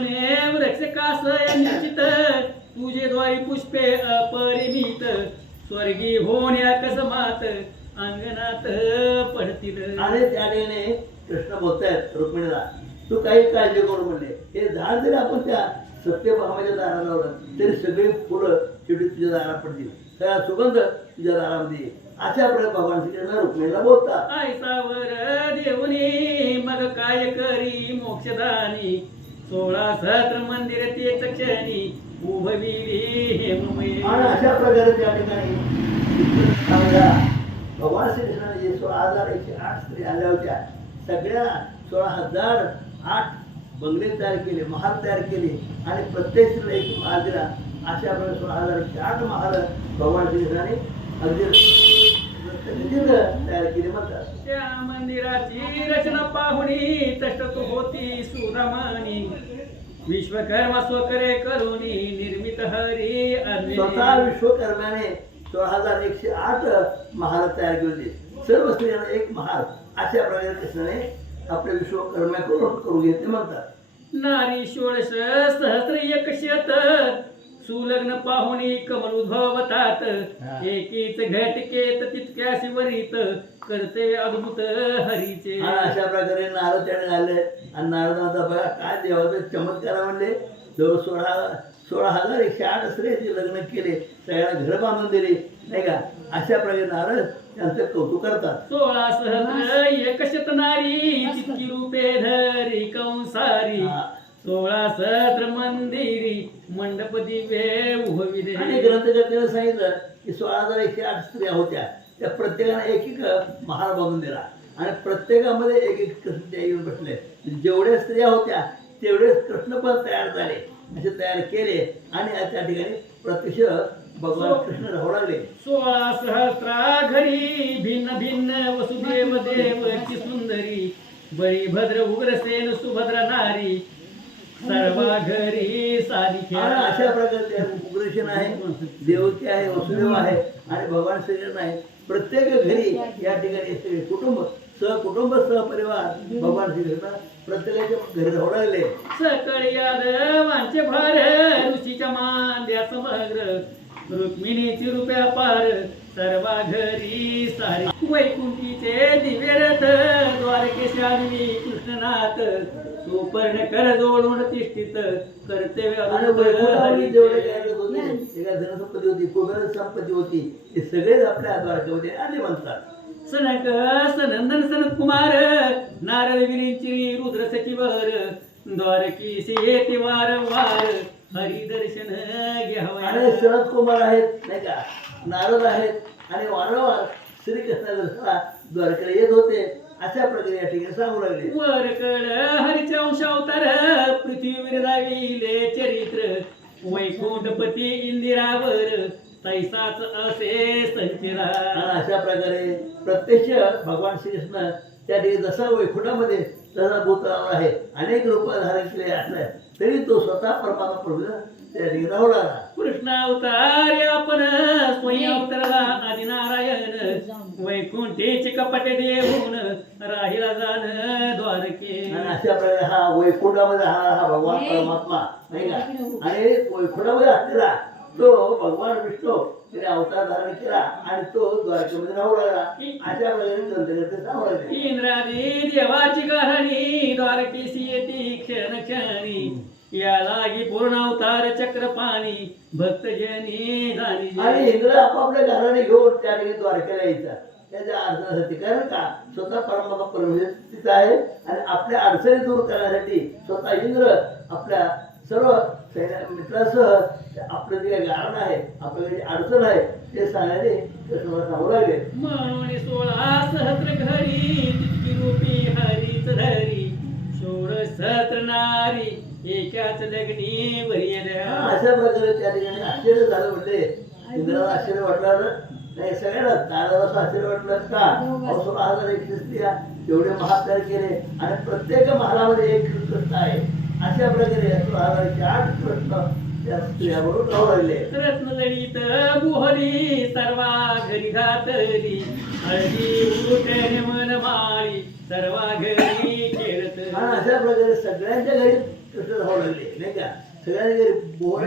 म्हणे रक्षकास निश्चित तुझे द्वारी पुष्पे अपरिमित. स्वर्गी होण्या कसमात अंगणात पडतील. आणि त्याने कृष्ण बोलतायत रुक्मिणीला तू काही काळजी करू म्हणले हे झाड जरी आपण त्या सत्यभामाच्या दाराला लावलं तरी सगळी फुलं शेवटी तुझ्या दारात पडतील. सगळा सुगंध तुझ्या दारामध्ये. अशा प्रकारे भगवान श्रीकृष्ण रुक्मिणीला बोलतात. आयसावर देऊनी मग काय करी मोक्षदानी? सोळा सहस्र मंदिर ते क्षणी उभविली हे आणि अशा प्रकारे त्या ठिकाणी भगवान श्रीकृष्णाने जे सोळा हजार एकशे आठ स्त्री आल्या होत्या सगळ्या सोळा हजार आठ बंगले तयार केले महाल तयार केले आणि प्रत्येक स्त्रीला एक महाल दिला. अशा प्रकारे सोळा हजार एकशे आठ महाल भगवान श्रीकृष्णाने अगदी तयार केले म्हणतात त्या मंदिराची रचना पाहुणी तष्ट होती सुदामानी विश्वकर्मा स्वकरे करुणी निर्मित हरी स्वतः. विश्वकर्म्याने सोळा हजार एकशे आठ महाल तयार केले होते. सर्व स्त्रियांना एक महाल अशा प्रकारे कृष्णाने आपल्या विश्वकर्म्याकडून करून घेतले म्हणतात. नारी षोडश सहस्र एक शत सुलग्न पाहुणी कमल उद्भवतात. एकीच घटकेत तितक्याशी वरित. कर्तव्य अद्भुत हरीचे. आणि अशा प्रकारे नारद त्याने आले आणि नारदाचा बघा काय देवाचा चमत्कार म्हणले. जवळ सोळा सोळा हजार एकशे आठ स्त्रियांचे लग्न केले. सगळ्या घर बांधून दिले. नाही का? अशा प्रकारे नारद त्यांचं कौतुक करतात. सोळा सहस्र एक शत नारी तितकी रूपे धरी कंसारी. सोळा सहस्र मंदिरी मंडप दिवे उभविले. आणि ग्रंथकर्त्याने सांगितलं की सोळा हजार एकशे आठ स्त्रिया होत्या. त्या प्रत्येकाने एक एक महाल बांधून दिला. आणि प्रत्येकामध्ये एक एक कृष्ण येऊन बसले. जेवढ्या स्त्रिया होत्या तेवढे कृष्ण पण तयार झाले. असे तयार केले. आणि त्या ठिकाणी प्रत्यक्ष भगवान कृष्ण राहू लागले. सोळा सहस्रा घरी भिन्न भिन्न वसुदेव देवची सुंदरी बळी भद्र उग्रसेन सुभद्र नारी सर्वा घरी सारी आणि अशा प्रकारे ते उग्रसेन आहे देवकी आहे वसुदेव आहे आणि भगवान श्रीकृष्ण आहे प्रत्येक घरी या ठिकाणी कुटुंब सहकुटुंब सहपरिवार भगवान श्रीकृष्ण प्रत्येकाच्या घरी राहू लागले सकळ यादवांचे भार ऋषीच्या मांद्या समग्र रुक्मिणीची रुपया पार सर्वा घरी सारी. वैकुंठीचे दिव्यरथ द्वारकेशानी कृष्णनाथ सुपर्ण कर जोडून तिष्ठित कर्तव्य होते धनसंपत्ती होती कुबेर संपत्ती होती हे सगळेच आपल्या द्वारकेमध्ये आले म्हणतात. सनक सनंदन सनत कुमार नारद गिरींची रुद्र सचिवर द्वारकी येते वारंवार हरी दर्शन आणि घ्यावं शरद कुमार आहेत नाही का? नारद आहेत आणि वारंवार श्रीकृष्ण दर्शना द्वारकेला येत होते. अशा प्रकारे या ठिकाणी सांगू लागले. वर कळ हरिचे अंशावतार पृथ्वीवर दाविले चरित्र वैकुंठपती इंदिरावर तैसाच असे संचिरा. आणि अशा प्रकारे प्रत्यक्ष भगवान श्रीकृष्ण त्या ठिकाणी जसा वैकुंठामध्ये तसा भूतलावर आहे अनेक रूप धारण केले असले तरी तो स्वतः परमात्मा प्रभू त्या ठिकाणी राहू लागला. कृष्ण अवतार आपण स्वयं अवतरला आदिनारायण वैकुंठेचे कपट देऊन राहिला जाण द्वारके. आणि अशा प्रकारे हा वैकुंठामध्ये हा हा भगवान परमात्मा नाही का? आणि वैकुंठामध्ये असलेला तो भगवान विष्णू तिने अवतार धारण केला आणि तो द्वारकेमध्ये राहू लागला. अशा प्रकारे ग्रंथकर्ते सांगू लागले. इंद्रादी देवाची गहणी द्वारकेशी येते क्षण क्षणी. या लागी पूर्ण अवतार चक्रपाणी भक्तजनी आणि जाणी इंद्र आपापल्या घराने घेऊन त्या ठिकाणी द्वारकेला यायचा. त्याच्या अडचणीसाठी. कारण का? स्वतः परमात्मा परमेश्वर तिथं आहे आणि आपल्या अडचणी दूर करण्यासाठी स्वतः इंद्र आपल्या सर्व मित्रासह आपलं जे काही गारण आहे आपल्याकडे जे अडचण आहे ते सांगण्याचे कृष्णाला सांगू लागले. म्हणून सोळा सहस्र घरी तितकी रूपी हरीच धरी सोळ सहस्र नारी एकाच लग्नी अशा प्रकारे त्या ठिकाणी आश्चर्य झालं म्हणले. इंद्राला आश्चर्य वाटलं? नाही सगळ्यांना नारदाला असं आश्चर्य वाटलं का? अहो, सोळा हजार एकशे स्त्रिया एवढे महाल तयार केले. आणि प्रत्येक महालामध्ये एक कृष्ण आहे. अशा प्रकारे सोळा हजार एकशे आठ कृष्ण त्या स्त्रियाबरोबर राहू लागले. रत्न जडित बुहरी सर्वा घरी घातली हळदी उठणे मन माळी सर्वा घरी खेळत आणि अशा प्रकारे सगळ्यांच्या घरी कृष्ण राहू लागले सगळ्यांनी घरी बोर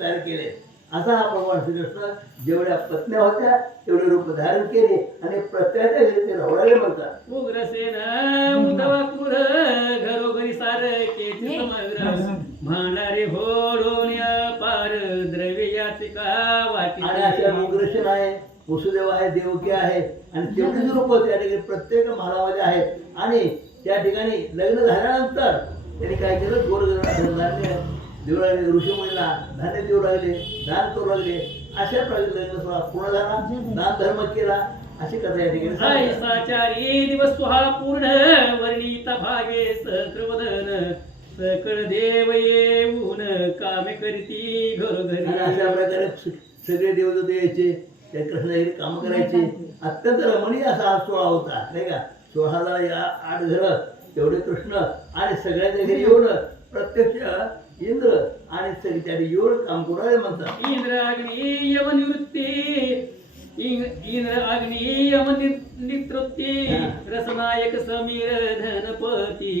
तयार केले. असा हा भगवान श्रीकृष्ण जेवढ्या पत्न्या होत्या तेवढे रूप धारण केले आणि प्रत्येकाच्या घरी ते रवळाले म्हणतात. उग्रसेन उद्धवा घरोघरी सारखे समग्र भांडारे होडून पार द्रव्य याचिका वाटी आणि अशा उग्रसेन आहे वसुदेव आहे देवकी आहे आणि तेवढीच रूप त्या ठिकाणी प्रत्येक महालामध्ये आहेत. आणि त्या ठिकाणी लग्न झाल्यानंतर त्यांनी काय केलं? गोरगरीबांना धान्य देऊ लागले ऋषीमुनीला धान्य देऊ लागले दान करू लागले अशा प्रकारे लग्न सोहळा पूर्ण झाला दान धर्म केला अशी कथा या ठिकाणी दिवस सुहा पूर्ण वर्णित भागे सहस्रवदन सकळ देव येऊन कामे करती घरोघरी. अशा प्रकारे सगळे देवदूत यायचे त्या कृष्णाची काम करायचे अत्यंत रमणीय असा हा सोहळा होता नाही का? हजार या आठ घर तेवढे कृष्ण आणि सगळ्यांच्या घरी येऊन प्रत्यक्ष इंद्र आणि सगळे त्या ठिकाणी येऊन काम म्हणतात इंद्र अग्नी यम निवृत्ती इंग- इंद्र अग्नी यम नि- निवृत्ती रसनायक समीर धनपती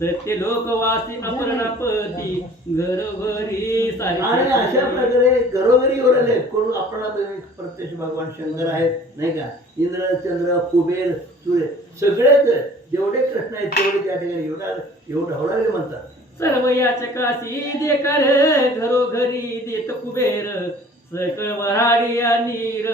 सत्य लोकवासी अपरणापती घरोघरी आणि सारे अशा प्रकारे घरोघरी आले कोण आपण प्रत्यक्ष भगवान शंकर आहेत नाही का इंद्र चंद्र कुबेर सूर्य सगळेच जेवढे कृष्ण आहेत तेवढे त्या ठिकाणी येऊन येऊन ढवळाले म्हणतात सर्व याचकाशी देकार घरोघरी देत कुबेर सकळ वराडी नीर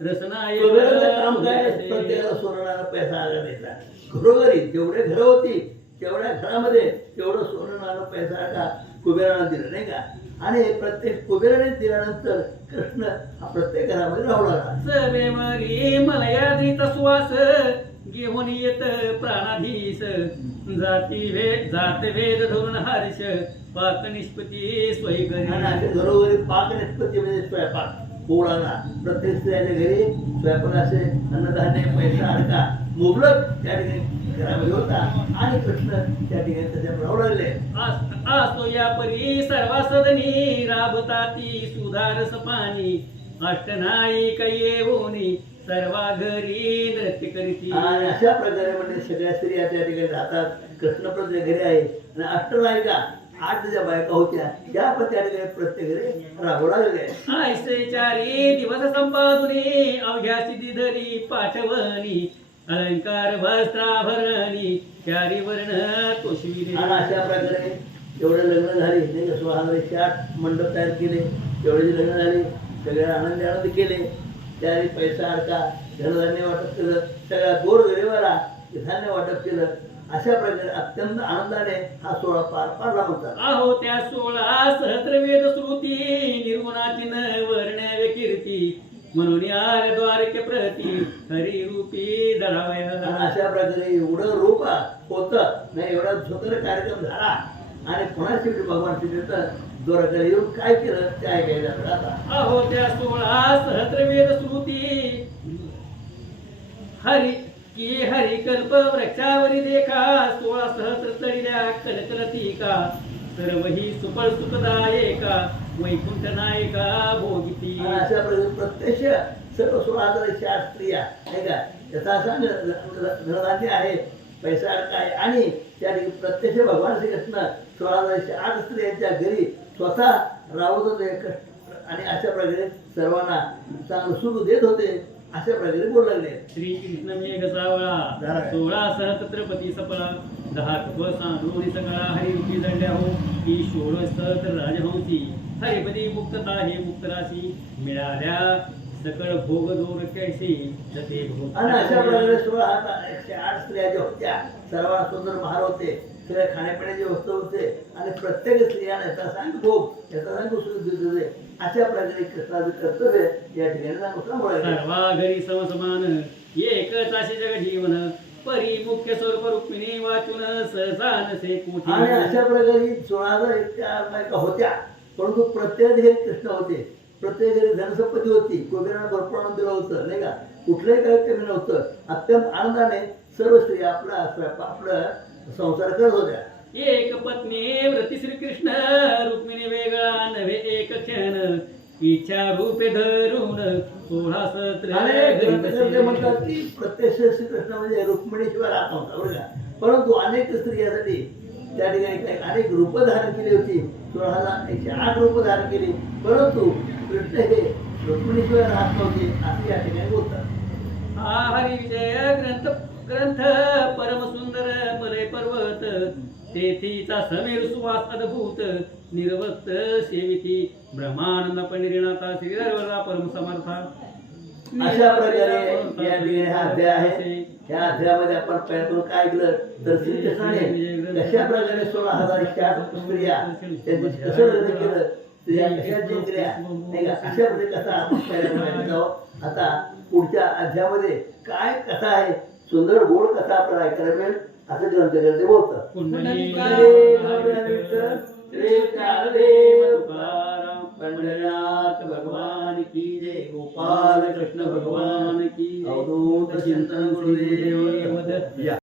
रसनायक. कुबेराचं काम काय प्रत्येकाला सोनाला पैसा आला द्यायचा घरोघरी जेवढे घर होती तेवढ्या घरामध्ये तेवढं सोनं नाणं पैसा का कुबेराला दिलं नाही का? आणि प्रत्येक कुबेराने दिल्यानंतर कृष्ण हा प्रत्येक घरामध्ये राहू लागला. सभेवरी मलयादित श्वास घेऊन येत प्राणाधीश. जाती वेद जात वेद धरून हर्ष. पाक निष्पती असे घरोघरी पाक निष्पत्ती म्हणजे स्वयंपाक. पोळाला प्रत्येक स्त्रियाच्या घरी स्वयंपाक असे अन्नधान्य पैसा अडका मुबलक त्या ठिकाणी घरामध्ये होता. आणि कृष्ण त्या ठिकाणी त्याच्या आसो या परी सर्वासदनी राबताती सुधारस पाणी. अष्टनायिक येऊनी सर्वा घरी नृत्य करीती. आणि अशा प्रकारे म्हणजे सगळ्या स्त्रिया त्या ठिकाणी राहतात. कृष्ण प्रत्येक घरी आहे. आणि अष्टनायिका आठ ज्या बायका होत्या त्या पण त्या ठिकाणी प्रत्येक घरी राहू लागले ऐसे चारी दिवस संपादुनी अवघ्या सिद्धी धरी पाठवणी अलंकार वस्त्राभरणी चारी वर्ण तोषविले आणि अशा प्रकारे एवढे लग्न झाले नाही सोळा हजार आठ मंडप तयार केले. तेवढे जे लग्न झाले सगळ्या आनंदी आनंद केले. त्यावेळी पैसा अडका धनधान्य वाटप केलं सगळ्या गोर गरिबाला ते धान्य वाटप केलं. अशा प्रकारे अत्यंत आनंदाने हा सोहळा पार पाडला म्हणतात आहो त्या सोळा सहस्र वेद श्रुती निर्गुणाची न वर्णव्य कीर्ती म्हणून आल द्वारके प्रती हरी रूपी अशा प्रकारे एवढं रूप होतं नाही एवढा सुंदर कार्यक्रम झाला. आणि पुन्हा शेवटी भगवान श्रीकृष्ण द्वाराकडे येऊन काय केलं? ते ऐकायला आता. अहो त्या सोळा हरी की हरी कल्प वृक्षावरी देखा सोळा सहस्र चढल्या कलकलती का सर्व ही सुफळ सुखदायका वैकुंठ नायका भोगिती अशा प्रत्यक्ष सर्व सोळा हजार एकशे आठ स्त्रिया नाही का? त्याचा असा आहे. पैसा काय आणि त्या प्रत्यक्ष भगवान श्रीकृष्ण सोळा एकशे आठ स्त्रियांच्या घरी स्वतः राहत होते आणि अशा प्रकारे सर्वांना चांगलं सुख देत होते. अशा प्रकारे बोलू लागले. श्री कृष्ण मेघ सावळा झालं. सोळा सहस्त्रपती सपळा दहा कप सांडोळी सगळा हरिरूपी दंड्या हो ही सोळ सहस्त्र राजहंसी. हरिपदी मुक्तता हे मुक्तराशी मिळाल्या. सकळ भोग दोर कैसे जते भोग आणि अशा प्रकारे सोळा हजार एकशे आठ स्त्रिया ज्या होत्या सर्वांना सुंदर महार होते सगळ्या खाण्यापिण्याची वस्तू होते आणि प्रत्येक स्त्रियाने याचा सांग भोग याचा सांग होते अशा प्रकारे कृष्णाचं कर्तव्य या ठिकाणी. सर्वा घरी समसमान एकच असे जग जीवन परी मुख्य स्वरूप रुक्मिणी वाचून सहसा नसे आणि अशा प्रकारे सोळा बायका होत्या परंतु प्रत्येक घरी कृष्ण होते. प्रत्येक धनसंपत्ती होती. कुबेरानं भरपूर आनंद दिला होतं नाही का? कुठलंही काही कमी नव्हतं. अत्यंत आनंदाने सर्व स्त्रिया आपला आपलं संसार करत होत्या. एक पत्नी व्रती श्रीकृष्ण रुक्मिणी वेगळा नव्हे एक क्षण. इच्छा रूपे धरून सोळा सत्र म्हणतात की प्रत्यक्ष श्रीकृष्ण म्हणजे रुक्मिणीशिवाय राहत नव्हता बरं का? परंतु अनेक स्त्रियासाठी त्या ठिकाणी काही अनेक रूप धारण केली होती. सोळा हजार एकशे आठ रूप धारण केली. परंतु कृष्ण हे रुक्मिणीशिवाय राहत नव्हते असे या ठिकाणी बोलतात हा हरी विजय ग्रंथ ग्रंथ परम सुंदर मलय पर्वत तेथीचा समीर सुवास अद्भुत निर्वक्त सेविती ब्रह्मानंद पंडिरीनाथा श्रीधरवरा परम समर्था अशा प्रकारे या ठिकाणी हा अध्याय आहे. या अध्यायामध्ये आपण पहिल्यातून काय ऐकलं तर श्रीकृष्णाने कशा प्रकारे सोळा हजार एकशे आठ स्त्रिया त्यांनी कसं केलं स्त्रिया कशा जिंकल्या नाही का? अशा प्रकारे कथा आपण पहिल्यातून ऐकत आहोत आता पुढच्या अध्यायामध्ये काय कथा आहे? सुंदर गोड कथा आपल्याला ऐकायला मिळेल असं ग्रंथकर्ते बोलतात. पंढरीनाथ भगवान की जय गोपाल कृष्ण भगवान की. अवधूत चिंतन गुरुदेव.